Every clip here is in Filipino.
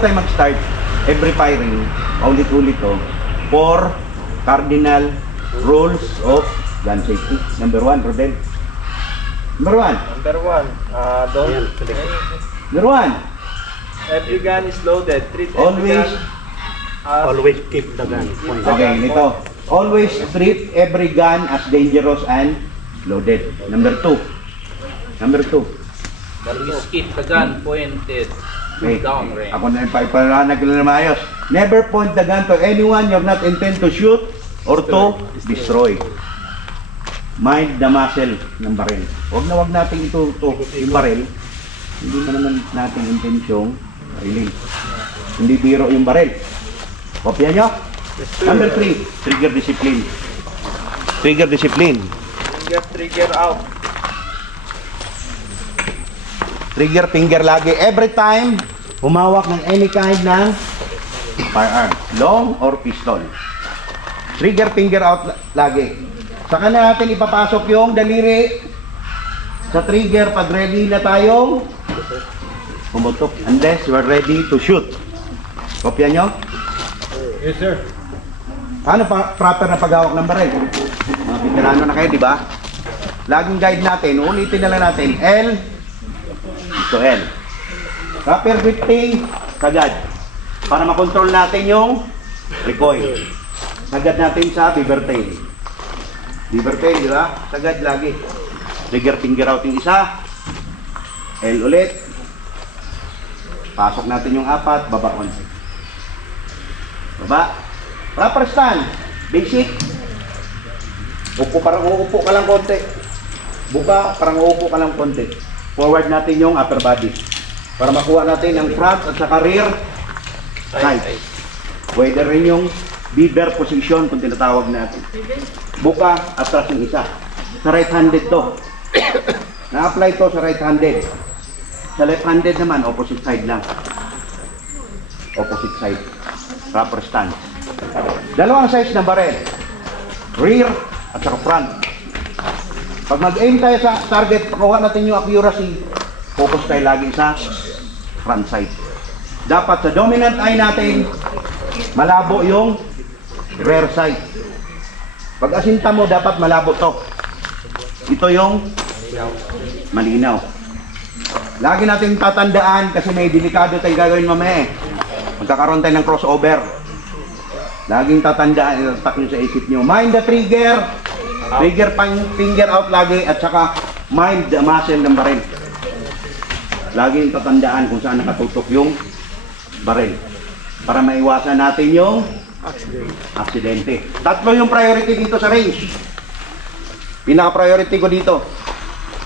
tayo mag-start, every firing, ulit-ulit to, 4 cardinal rules of gun safety. Number 1, Rodel. Number 1. Number 1, don't. Number 1. Every gun is loaded. Treat every Always. gun Always keep the gun pointed. Okay, nito. Always treat every gun as dangerous and loaded. Number 2. Number 2. Always keep the gun pointed Okay. down range. Ako na yung paiparanag na maayos. Never point the gun to anyone you have not intend to shoot or to destroy. Mind the muzzle ng baril. Huwag natin ito yung baril. Hindi na naman natin intensyong barilin. Hindi biro yung baril. Kopya nyo? Number 3, trigger discipline. Trigger discipline. trigger out. Trigger finger lagi. Every time, humawak ng any kind ng firearm. Long or pistol. Trigger finger out lagi. Saka na natin ipapasok yung daliri sa trigger pag ready na tayong pumutok. Unless we're ready to shoot. Kopya nyo? Yes, sir. Paano proper na paghawak ng baril? Mga veterano na kayo, di ba? Laging guide natin, ulitin na lang natin. L to L. Proper gripping, sagad. Para makontrol natin yung recoil. Sagad natin sa beaver tail. Beaver tail, di ba? Sagad lagi. Trigger finger out yung isa. L ulit. Pasok natin yung 4, baba konti. Baba. Proper stand. Basic. Upo, parang uupo ka lang konti. Buka, parang uupo ka lang konti. Forward natin yung upper body. Para makuha natin ang front at saka rear side. Pwede rin yung beaver position kung tinatawag natin. Buka, atras yung isa. Sa right-handed to. Na-apply to sa right-handed. Sa left-handed naman, opposite side lang. Opposite side. Proper stance. Dalawang size na barrel. Rear at saka front. Pag mag-aim tayo sa target, pakuha natin yung accuracy. Focus tayo lagi sa front side. Dapat sa dominant eye natin, malabo yung rear side. Pag asinta mo, dapat malabo to. Ito yung malinaw. Lagi natin tatandaan kasi may delikado tayong gagawin mamaya. Magkakaroon tayo ng crossover. Laging tatandaan, itatak nyo sa isip nyo. Mind the trigger. Trigger finger out lagi at saka mind the muzzle ng baril. Laging tatandaan kung saan nakatutok yung baril. Para maiwasan natin yung aksidente. Tatlo yung priority dito sa range. Pinaka-priority ko dito.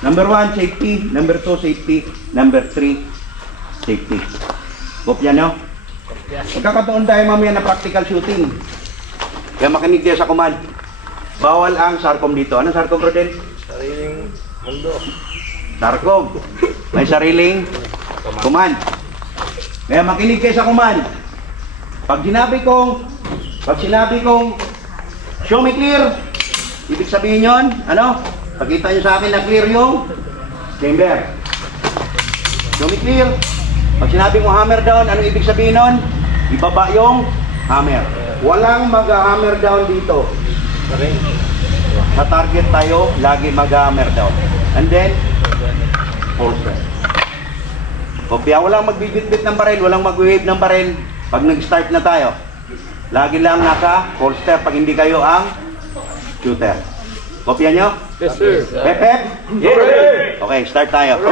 Number 1, safety. Number 2, safety. Number 3, safety. Kopya nyo? Magkakataon tayo mamaya na practical shooting. Kaya makinig tayo sa command. Bawal ang SARCOM dito. Anong SARCOM, Rodel? Sariling mundo. SARCOM. May sariling command. Kaya makinig kayo sa command. Pag sinabi kong show me clear, ibig sabihin yun, ano? Pakita nyo sa akin na clear yung chamber. Show me clear. Pag sinabi mo hammer down, ano ibig sabihin nun? Ibaba yung hammer. Walang mag-hammer down dito. Sa target tayo, lagi mag-hammer down. And then, holster. Kopya, walang magbibit-bit ng baril, walang mag-wave ng baril. Pag nag-start na tayo, lagi lang nasa holster pag hindi kayo ang shooter. Kopya nyo? Yes, sir. Pep, pep? Yes, sir. Okay, start tayo.